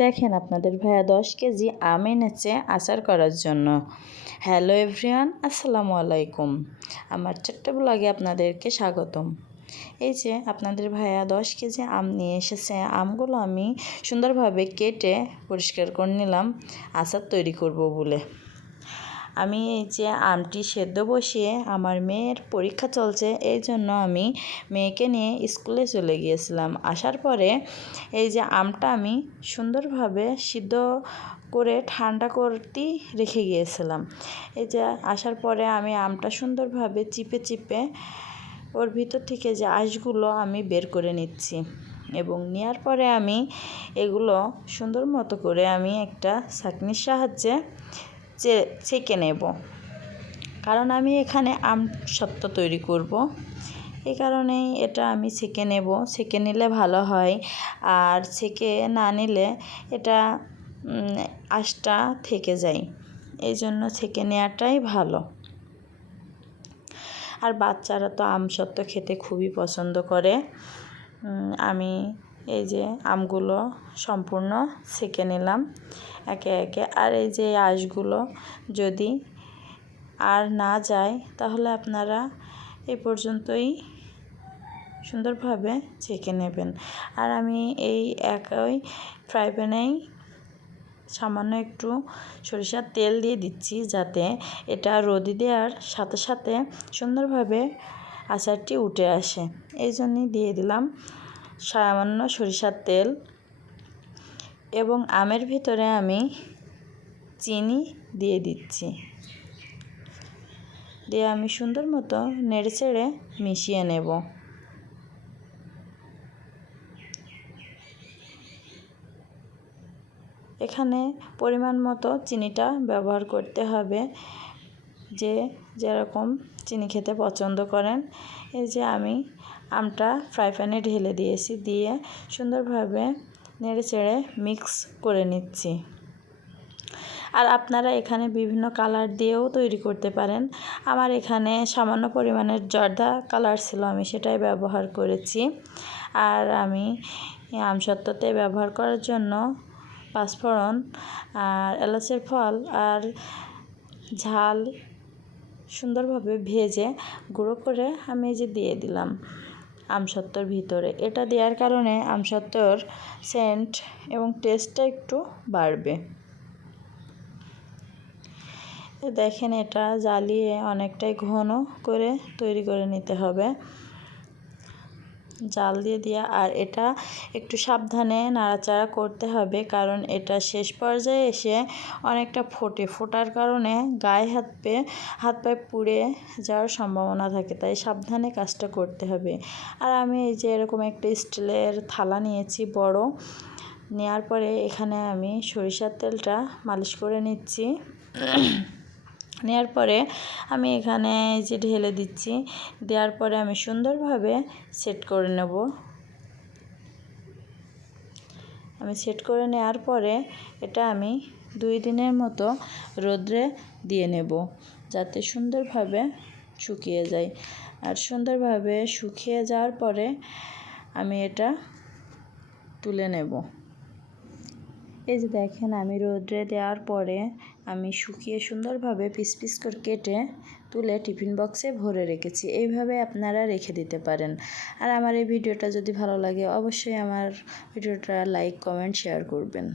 দেখেন আপনাদের ভাইয়া 10 কেজি আম এনেছে আচার করার জন্য। হ্যালো এভরিওয়ান, আসসালামু আলাইকুম। আমার ছোট্ট ব্লগে আপনাদেরকে স্বাগতম। এই যে আপনাদের ভাইয়া 10 কেজি আম নিয়ে এসেছে। আমগুলো আমি সুন্দরভাবে কেটে পরিষ্কার করে নিলাম আচার তৈরি করব বলে। আমি এই যে আমটি সেদ্ধ বসিয়ে আমার মেয়ের পরীক্ষা চলছে, এই জন্য আমি মেয়েকে নিয়ে স্কুলে চলে গিয়েছিলাম। আসার পরে এই যে আমটা আমি সুন্দরভাবে সিদ্ধ করে ঠান্ডা করতে রেখে গিয়েছিলাম। এই যে আসার পরে আমি আমটা সুন্দরভাবে চিপে ওর ভিতর থেকে যে আঁশগুলো আমি বের করে নিচ্ছি এবং নেওয়ার পরে আমি এগুলো সুন্দর মতো করে আমি একটা ছাঁকনির সাহায্যে ছেঁকে নেব, কারণ আমি এখানে আম সত্ত্ব তৈরি করব। এই কারণেই এটা আমি ছেঁকে নেব। ছেঁকে নিলে ভালো হয়, আর ছেঁকে না নিলে এটা আঁশটা থেকে যায়। এই জন্য ছেঁকে নেওয়াটাই ভালো। আর বাচ্চারা তো আম সত্ত্ব খেতে খুবই পছন্দ করে। আমি এই যে আমগুলো সম্পূর্ণ ছেঁকে নিলাম একে একে। আর এই যে আঁশগুলো যদি আর না যায় তাহলে আপনারা এই পর্যন্তই সুন্দরভাবে ছেঁকে নেবেন। আর আমি এই একই ফ্রাই প্যানেই সামান্য একটু সরিষার তেল দিয়ে দিচ্ছি, যাতে এটা রোদে দেওয়ার সাথে সাথে সুন্দরভাবে আচারটি উঠে আসে। এই জন্যই দিয়ে দিলাম সামান্য সরিষার তেল। এবং আমের ভিতরে আমি চিনি দিয়ে দিচ্ছি, দিয়ে আমি সুন্দর মতো নেড়েচেড়ে মিশিয়ে নেব। এখানে পরিমাণ মতো চিনিটা ব্যবহার করতে হবে, যে যেরকম চিনি খেতে পছন্দ করেন। এই যে আমি আমটা ফ্রাই প্যানে ঢেলে দিয়েছি, দিয়ে সুন্দরভাবে নেড়েচেড়ে মিক্স করে নিচ্ছি। আর আপনারা এখানে বিভিন্ন কালার দিয়েও তৈরি করতে পারেন। আমার এখানে সামান্য পরিমাণের জর্দা কালার ছিল, আমি সেটাই ব্যবহার করেছি। আর আমি আমসত্ত্বতে ব্যবহার করার জন্য পাঁচফোড়ন আর এলাচের ফল আর ঝাল সুন্দরভাবে ভেজে গুঁড়ো করে আমি যে দিয়ে দিলাম আমসত্ত্বর ভিতরে। এটা দেওয়ার কারণে আমসত্ত্বর সেন্ট এবং টেস্টটা একটু বাড়বে। দেখেন, এটা জ্বালিয়ে অনেকটাই ঘন করে তৈরি করে নিতে হবে, জাল দিয়ে আর এটা একটু সাবধানে নাড়াচাড়া করতে হবে, কারণ এটা শেষ পর্যায়ে এসে অনেকটা ফোটার কারণে গায়ে হাত পায়ে পুড়ে যাওয়ার সম্ভাবনা থাকে, তাই সাবধানে কাজটা করতে হবে। আর আমি এই যে এরকম একটা স্টিলের থালা নিয়েছি বড়, নেওয়ার পরে এখানে আমি সরিষার তেলটা মালিশ করে নিচ্ছি। নেওয়ার পরে আমি এখানে যে ঢেলে দিচ্ছি, দেওয়ার পরে আমি সুন্দরভাবে সেট করে নেব। আমি সেট করে নেওয়ার পরে এটা আমি 2 দিনের মতো রোদ্রে দিয়ে নেব, যাতে সুন্দরভাবে শুকিয়ে যায়। আর সুন্দরভাবে শুকিয়ে যাওয়ার পরে আমি এটা তুলে নেব। এই যে দেখেন, আমি রোদ্রে দেওয়ার পরে আমি শুকিয়ে সুন্দরভাবে পিস করে কেটে তুলে টিফিন বক্সে ভরে রেখেছি। এইভাবে আপনারা রেখে দিতে পারেন। আর আমার এই ভিডিওটা যদি ভালো লাগে অবশ্যই আমার ভিডিওটা লাইক, কমেন্ট, শেয়ার করবেন।